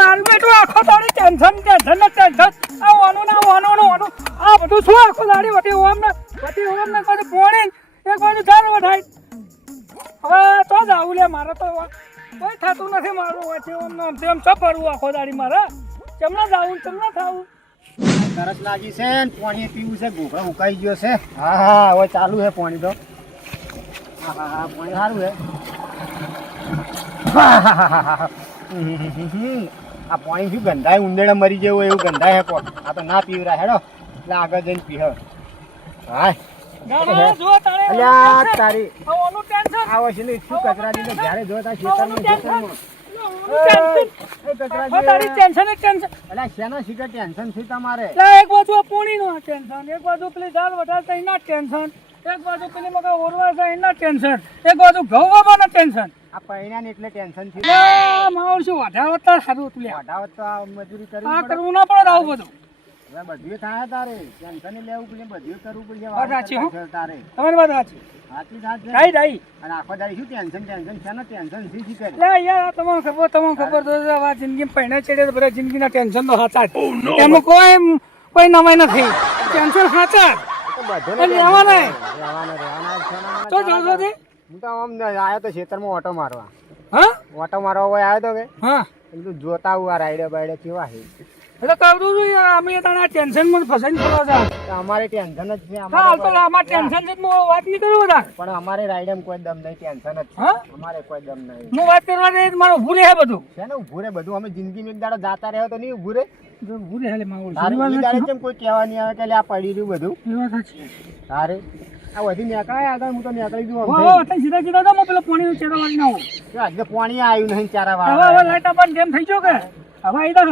મારું બેટું આખો દાડી ટેન્શન આ વાનું ના વાનું આ બધું શું આખો દાડી વટી ઓમ ને કોઈ પોણી એક બાજુ ચાલ વઢાય હવે તો જ આવું લે મારે તો કોઈ થતું નથી મારું વચ્ચે ઓમ નામ તેમ શું કરવું આખો દાડી મારે કેમના જાવું કેમના થાવું તરસ લાગી છે ને પાણી પીવું છે ઘોઘળો ઉકાઈ ગયો છે હા હવે ચાલુ છે પાણી તો હા પાણી સારું છે આ પાણી શું ગંધાય ઉંદેડા મરી જેવું એવું ગંધાય કોક આ તો ના પીવરા હેડો એટલે આગળ જઈને પીહ હા તારી આવો છે ને શું કચરા દીધો જ્યારે જોતા ખેતરમાં ટેન્શન છે તમારે એક બાજુ પોણી નું ટેન્શન એક બાજુ પેલી દાળ વટાડતા એના ટેન્શન એક બાજુ પેલી મકા ઓરવા છે એના ટેન્શન એક બાજુ ઘઉં વાવવાના ટેન્શન આ પૈણા ને એટલે ટેન્શન છે માવળ શું વઢાવત તો સારું હતું લે વઢાવત તો મજૂરી કરી આ કરવું ના પડે આવું બધું હવે બધું થાય તારે ટેન્શન લેવું પડે બધું કરવું પડે સાચી હો તારે તમારી વાત સાચી સાચી સાચી રાઈ રાઈ અને આખો દાડી શું ટેન્શન છે ને ટેન્શન શી કરે લે યાર તમને ખબર તો આ જિંદગી પૈણા ચડે તો બધા જિંદગીના ટેન્શન તો સાચા જ એમાં કોઈ નવાઈ નથી ટેન્શન સાચા લેવાના તો જાજો દે હું તો આમ આવ્યો તો ખેતરમાં ઓટો મારવા હા ઓટો મારવા હોય આવ્યો તો કે હા એટલું જોતા હું આ રાયડે બાયડે કેવા છે એટલે કહું છું યાર અમે તને ટેન્શન માં ફસાઈને ફરવા જાવ અમારે ટેન્શન જ છે હા તો અમારે ટેન્શન છે હું વાત નહીં કરું બધા પણ અમારે રાયડે કોઈ દમ નહીં ટેન્શન જ છે હા અમારે કોઈ દમ નહીં હું વાત કરવા દે મારો ઉભું રહે બધું છે ને ઉભું રે બધું અમે જિંદગીમાં એક દાડો જાતા રહ્યો તો નહીં ઉભું રે ઉભું રહે મારું તારે દાડે કેમ કોઈ કહેવા નહીં આવે કે આ પડી રહ્યું બધું તારે આ બધી નીકળાય આગળ હું તો નીકળી દઉં સીધા સીધા તો પેલો પાણી ચેરો વાળી ના હોય આજે પાણી આવ્યું નહીં ચારા હવે વાળા લાઈટ આપવાનું જેમ થઈ ગયો કે હવે આવી તો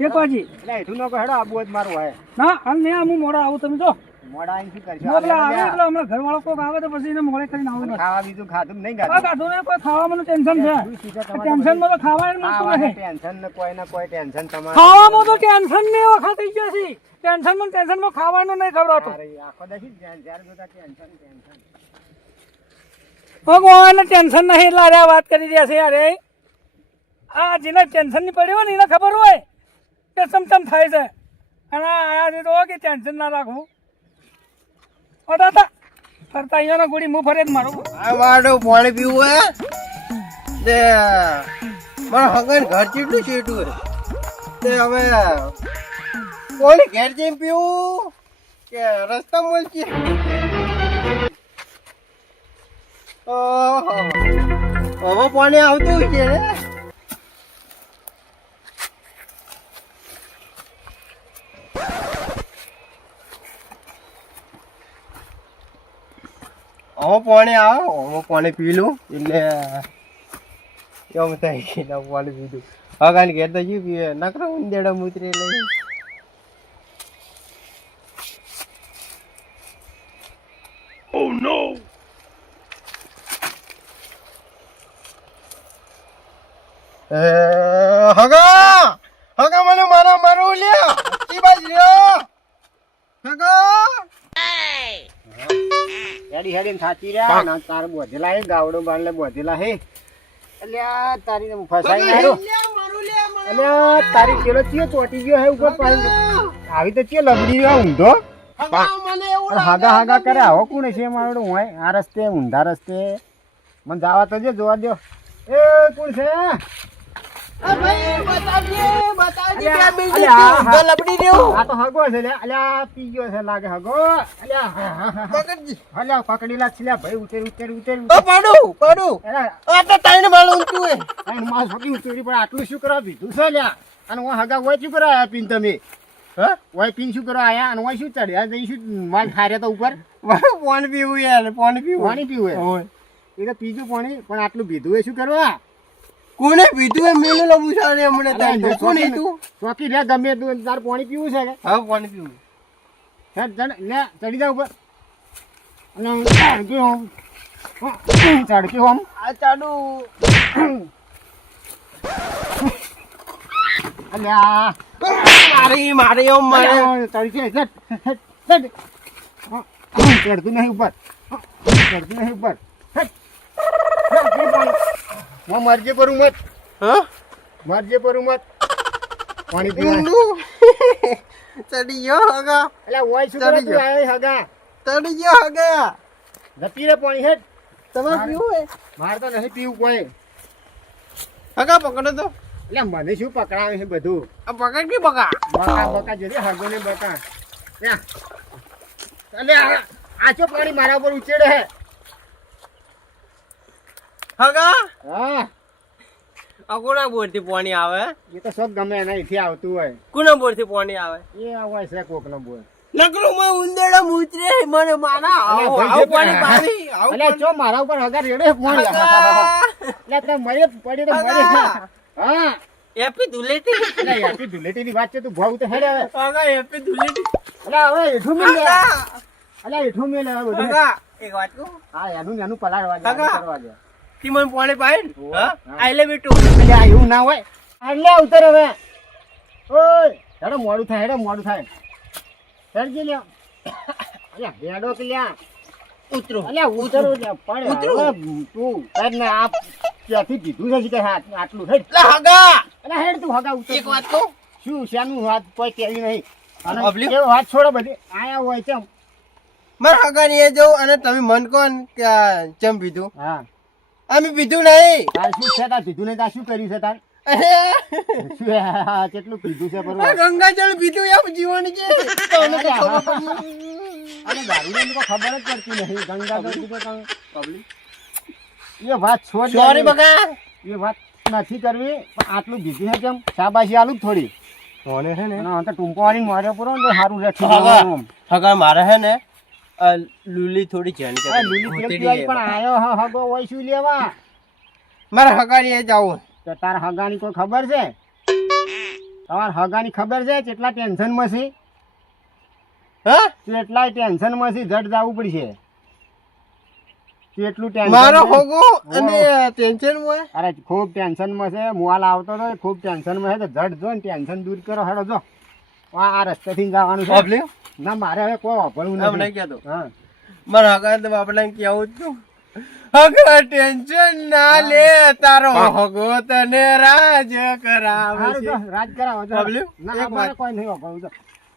એક વાજી એટલે એટલું નો હેડો આબુ જ મારું હોય ના હાલ નહીં હું મોડા આવું તમે જો મોડા આવીને શું કરશો મોકલા આવે એટલે હમણાં ઘરવાળો કોક આવે તો પછી એને મોડે કરીને આવું ખાવા બીજું ખાધું નહીં ખાધું ને કોઈ ખાવાનું ટેન્શન છે ટેન્શનમાં તો ખાવાનું નથી ટેન્શન ને કોઈ ને કોઈ ટેન્શન તમારે ખાવામાં તો ટેન્શન ને વખત થઈ ગયા છે ટેન્શનમાં ખાવાનું નહીં ખવડાવતું આખો દાખી જ્યારે જોતા ટેન્શન ભગવાનને ટેન્શન નહીં એટલે અરે વાત કરી રહ્યા છે અરે આ જેને ટેન્શન ની પડી હોય ને એને ખબર હોય કે સમતમ થાય છે અને આયા છે તો કે ટેન્શન ના રાખવું ફરતા અહીંયા ગોળી મું ફરે જ મારું આ વાડો પાણી પીવું હે તે મારા હગન ઘર ચેટલું ચેટું તે હવે કોની ઘેર જઈને પીવું કે રસ્તા મળશે હવે પાણી આવતું છે હવે પાણી આવે હવે પાણી પી લું એટલે એમ થાય કે પાણી પીધું હગાની ઘેર તો શું પીવે નકરો ઉંદેડા મૂતરે લઈ Oh no! હગા મને મારું લ્યા કી બાજ લ્યો હગા હેડી હેડી થાચી રહ્યા ના તાર બોધેલા હે ગાવડો બાંડલે બોધેલા હે અલ્યા તારી ફસાઈ નારો અલ્યા તારી કેલો ચિયો ચોટી ગયો હે ઉપર પાણી આવી તો ચિયો લબડી ગયો ઊંધો હાગા કરે આવો કોણ છે મારો હોય આ રસ્તે ઊંધા રસ્તે મને જવા તો જોવા દો એ કોણ છે પકડી લાગશે ભાઈ આટલું શું કરવા પીધું છે લ્યા અને હગા હોય શું કરવા પીન તમે હોય પીન શું કરવા આયા અને હોય શું ચડ્યા જઈશું માલ ખાર્યા તો ઉપર પાણી પીવું યાર પાણી પીવું એ તો પીજું પાણી પણ આટલું પીધું એ શું કરવા કોને પીધું એ મેલેલો પૂછાડે હમણે તારે કોને તું ચોકી રે ગમે તું તાર પાણી પીવું છે કે હા પાણી પીવું લે ચડી જા ઉપર અને ચડકી હોમ આ ચાડુ અલ્યા મારે એમ મારે ચડકી ચડતું નહીં ઉપર હું મરજે પર મત મરજે પર મત પાણી પીવા ઊંડું ચડી ગયો હગા એટલે ઓય શું કરે તું આયો હગા ચડી ગયો હગા જતી રે પાણી હેડ તમારે પીવું હે મારે તો નહીં પીવું કોઈ હગા પકડો તો એટલે મને શું પકડાવે છે બધું આ પકડ કે બકા બકા બકા જોજે હગો ને બકા યા અલે આચો પાણી મારા ઉપર ઉચેડે હે હગા હા આ કોના બોરથી પાણી આવે એ તો સબ ગમે એના અહીંથી આવતું હોય કોના બોરથી પાણી આવે એ હોય છે કોકનો બોલ નકરું માં ઉંદેડા મૂતરે મને માના આવો આવો પાણી પાવી આવો અલે ચો મારા ઉપર હગા રેડે પાણી એટલે તે મરે પડી તો મરે હા એપી ધુલેટી એટલે યાતી ધુલેટી ની વાત છે તું ભાવ તો હેડે હવે હગા એપી ધુલેટી અલે હવે એઠું મેલ લે અલે એઠું મેલ હવે બધું હગા એક વાત કહું હા એનું પલાળવા દે હગા. કરવા દે તી મને પાણી પાઈ હા આઈ લે બેટુ અલે આ એવું ના હોય એટલે ઉતર હવે ઓય હેડો મોડું થાય હેડજી લ્યો અલ્યા હેડો કે લ્યા ઉતરો અલ્યા ઉતરો લ્યા પડે ઉતરો. હવે તું તાર ને આ ત્યાંથી કીધું છે કે હા આટલું હેડ લે હગા અલ્યા હેડ તું હગા ઉતર એક વાત કહું શું શેનું વાત કોઈ કેવી નહીં અને અબલી? એ વાત છોડો બધી આયા હોય ચમ માર હગા ને એ જવું અને તમે મન કોણ કે આ ચમ પીધું હા અમે પીધું નહીં તાર શું છે તાર કીધું ને તાર શું કર્યું છે તાર શું આ કેટલું કીધું છે આ બરોબર ગંગાજળ પીધું એમ જીવન છે તમને તો ખબર પડી. અને દારૂની તો ખબર જ પડતી નહીં ગંગાધર કીધું તમે પબ્લિક એ વાત છોડ દે. સોરી બકા એ વાત નથી કરવી પણ આટલું કીધું છે કેમ શાબાશી આલું જ થોડી કોને હે ને અને આ તો ટૂંપો વાળીને માર્યો પૂરો ને તો સારું રેઠી હગા જવાનું. હગા મારે હે ને આ લુલી થોડી જાણ આ લીલી પેલી વાળી પણ આયો હગો હોય શું લેવા મારે હગા ને જાવું તો તાર હગાની કોઈ ખબર છે તમાર હગાની ખબર છે કેટલા ટેન્શનમાં છે હા કેટલાય ટેન્શનમાં છે જડ જવું પડશે કેટલું ટેન્શન મારો છે? હગો અને ટેન્શન હોય અરે ખૂબ ટેન્શનમાં છે મોલ આવતો હતો ખૂબ ટેન્શનમાં છે તો જડ જો ને ટેન્શન દૂર કરો હેડો જો આ રસ્તેથી જવાનું છે બાપલે ના મારે હવે કોઈ વાપરવું આમ નહીં નથી કહેતો હા મારા હગા તો બાપલા કેવું છું હગા ટેન્શન ના લે તારો હગો તને રાજ કરાવે હારું છે જો, રાજ કરાવો જો. બાબલ્યુ, ના એક અમારે વાત. કોઈ નહીં વાપરવું જો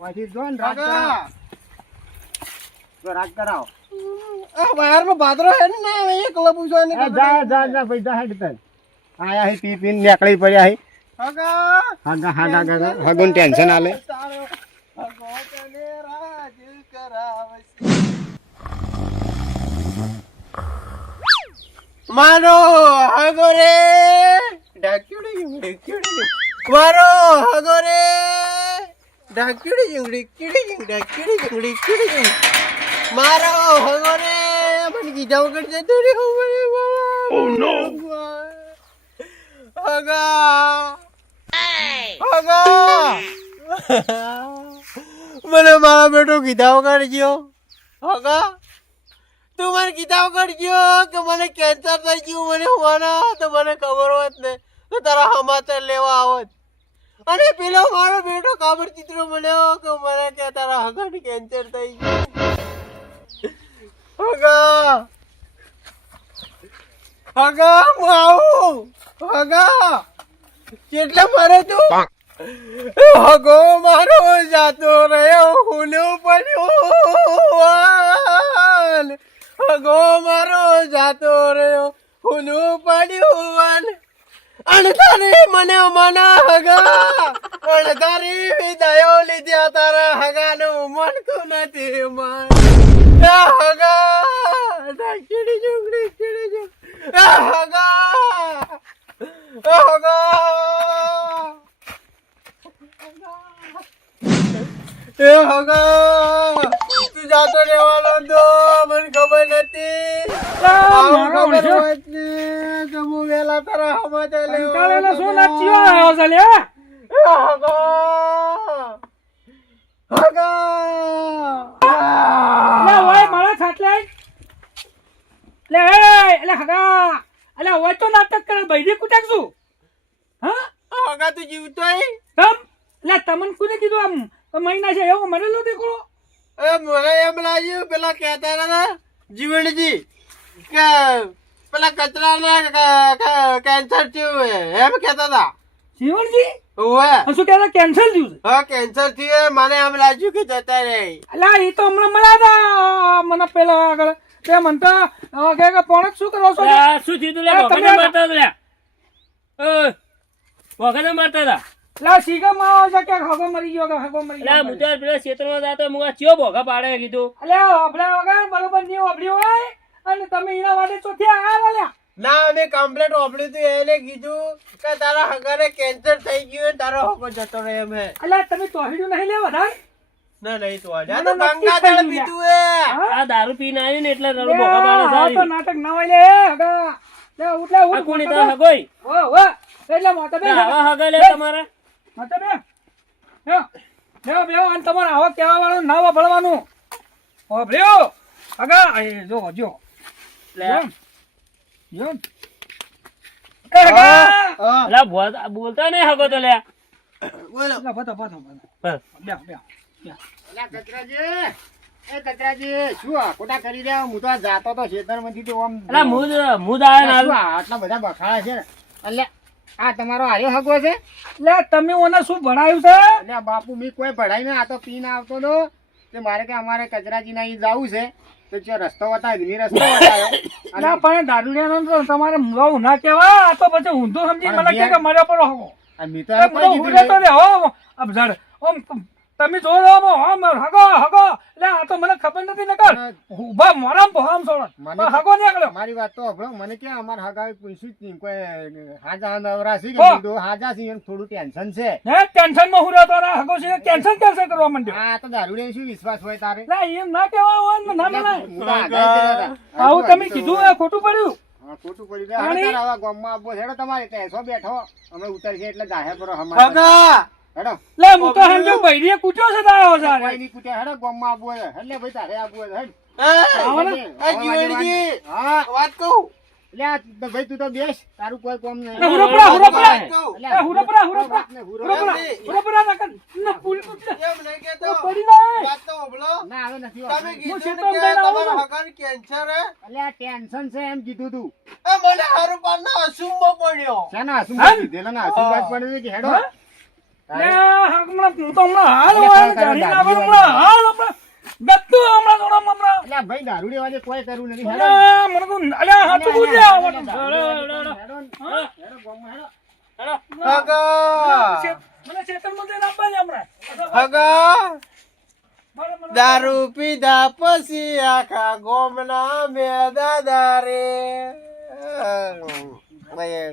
પછી જો ને રાજ હગા કરાવો જો રાજ કરાવો આ બહારમાં ભાદરો હે ને એકલો પૂછવાની એ જા જા જા ભાઈ જા હેડ તન આયા હે પી પીને નીકળી પડ્યા હે હગા હાગા હાગા હાગા હગુન ટેન્શન આલે તારો હગો તને રાજ કરાવે છે મારો હગો રે ડાક્યુડી મારો હગો રે ડાક્યુડી જંગડી કીડી ડાક્યુડી મારો હગો રે મને કીધા વગર જતો રે ઓ નો હગા હગા મને મારા બેટો કીધા વગર ગયો હગા તું મને કીધા વગર ગયો કે મને કેન્સર થઈ ગયું મને હોવાના તો મને ખબર હોત ને તો તારા સમાચાર લેવા આવત અને પેલો મારો બેટો કાબર ચિત્રો મળ્યો કે મને કે તારા હગાને કેન્સર થઈ ગયું હગા હગા હું આવું હગા કેટલા મારે તું હગો મારો જાતો રહ્યો હુનો પડ્યો હગો મારો જાતો રહ્યો હુનો પડ્યો અણધારી મને મના હગા અણધારી વિદાયો લીધા તારા હગાનું મનકું નથી મન હગા ડાકીડી જુંગડી કીડી જુંગડી હગા હગા એ હગા તું જાતો રહેવાનો તો મને ખબર નથી આવું ખબર હોત ને તો હું વહેલા તારા સમાચાર લેવા કંટાળેલો શું નાચ્યો આવ્યો છે લે લે ઓય મારા ખાટલે લે એટલે હગા એટલે ઓય તો નાટક કરે બૈરી કુટાક છું હા તું જીવતો તમ લે તમને કોને કીધું આમ મહિના છે એવું મને લો દેખો મને એમ લાગ્યું પેલા કહેતા હતા જીવણજી કે પેલા કચરાના કેન્સર થયું એમ કહેતા હતા શિવણજી ઓવે આ શું કહેતા કેન્સલ થયું છે હા કેન્સર થયું મને એમ લાગ્યું કે જતા રહે અલા એ તો હમણાં મળ્યા હતા મને પેલા આગળ તે મનતા કે પોણક શું કરો છો લે, આ શું થયું તું લે? આ વખતે તમે- મારતા હતા લે. ઓય, વખતે મારતા હતા. લા શીખમ આવો છે કે હગો મરી ગયો કે હગો મરી લે, ગયો હું તો પેલા ક્ષેત્રમાં જાતો હું આ ચિયો ભોગા પાડે કીધું. અલ્યા અબડા વગર બરોબર નહીં અબડ્યું હોય અને તમે એના માટે ચોથી આયા લ્યા ના અમે કમ્પ્લેટ ઓપડ્યું હતું એને કીધું કે તારા હગાને કેન્સર થઈ ગયું ને તારો હગો જતો રહે એમ હે અલ્યા તમે તોહીડું નહીં લે વધારે ના નહીં તો આજે ના, તો ના, નક્કી ગંગાજળ થઈ પીધું હે હા? આ દારૂ પીને આવ્યું ને એટલે રડો લે, ભોગા પાડે હા તો સારી. નાટક ના હોય લે હગા લે ઉઠ લે આ ઉઠ કોની મોટા તાર બે. હગોઈ? ઓ ઓ એટલે મોટા બે લે, આવા હગા લે તમારા. મોટા બે લે બે અને તમારે આવા કહેવા વાળું ના વાપરવાનું ઓ બ્લ્યુ હગા એ જો જો લે, જો એ હગા હા લે, બોલતા નહીં હગો તો લે. બોલો લે બતો બતો બસ. બે બે અલ્યા કચરાજી એ કચરાજી શું આ ખોટા કરી રહ્યા હું તો આ જાતો તો ખેતરમાંથી તો આમ અલા, મુદ આયા શું ને આ આટલા બધા બખાડા છે એટલે આ તમારો આર્યો હગો છે લે તમે ઓને શું ભણાયું છે એટલે બાપુ મી કોઈ ભણાઈ ને આ તો પીને આવતો તો તે મારે કે અમારે કચરાજી ના ઈ જવું છે તો જો રસ્તો બતાવી દી રસ્તો બતાવ્યો ના પણ દારૂડિયાનો તો તમારે બહુ ના કહેવાય આ તો પછી ઊંધું સમજી મને કહે કે મારા પર હગો અને મી તો એ એમ બધો કોઈ ઉડે તો કીધું લે હો અબ જડ ઓમ તમે જો હમ હગો હગો લે આ તો મને ખબર નથી નકર ઉભા મોરામ ભોમ સોળ મને હગો નીકળ્યો મારી વાત તો હભળો મને કે અમાર હગાવે પૂછ્યું જ નહીં કોઈ હાજા નવરા છે કે હો. કીધું હાજા છે એમ થોડું ટેન્શન છે હે ટેન્શન માં હું રહેતો ના હગો છે ટેન્શન કેન્સલ કરવા માંડ્યો આ તો દારૂડિયાનો શું વિશ્વાસ હોય તારે લે એમ ના કહેવાય હોય ને ના મનાય હું તો આગાહી કર્યા હતા. આવું તમે કીધું એ ખોટું પડ્યું હા, ખોટું પડી રહ્યું. અને- હેડો તારા આવા ગામમાં આવવો છે. હેડો તમારે ટેસો બેઠો અમે ઉતરશે એટલે જાહેર કરો હમાર હગા હેડો લે હું તો સમજો બૈરીએ કૂટ્યો છે તારો કોઈ સારે નહીં કૂટ્યા. હેડો ગામમાં આવવું હોય એટલે ભાઈ તારે આવવું હોય હેડ. આવો ને. એ જીવણજી હા વાત કહું એટલે આ તો ભાઈ તું તો બેસ તારું કોઈ કામ નહીં એ હુરપડા હુરપડા વાત કહું એટલે એ હુરપડા હુરપડા ને હુરો હુરપડા હુરપડા ના કર ના પૂરી પૂરી એમ નહીં કેતો પડી જાય વાત તો હોભળો. ના આવે નથી તમે આવતું. કીધું ક્ષેત્રમાં ને કે જઈને આવું તમારા છું. હગાને કેન્સર હે એટલે આ ટેન્શન છે એમ કીધું તું એ મને હારું પાડના અસુમમાં પડ્યો શાના હા? આસુબાદ કીધેલા ના આસુબાદ પડે કે હેડો હા? લે તારે- હમણાં હું તો હમણાં હાલ અરે હોય તારા ગાડી ના દાદી કરું હમણાં હાલ હમણાં ગત્તુ હમણાં થોડા હમણાં એટલે આ ભાઈ દારૂડી વાળે કોઈ કરવું નથી હેડો અલ્યા, મને તો અલ્યા હાથું બુજે આવવાનું. હેડો ગામમાં હેડો હગા મને ખેતરમાં જઈને આપવા છે હમણાં. હગા બરાબર. દારૂ પીધા પછી આખા ગોમના મેદાદા રે ભાઈ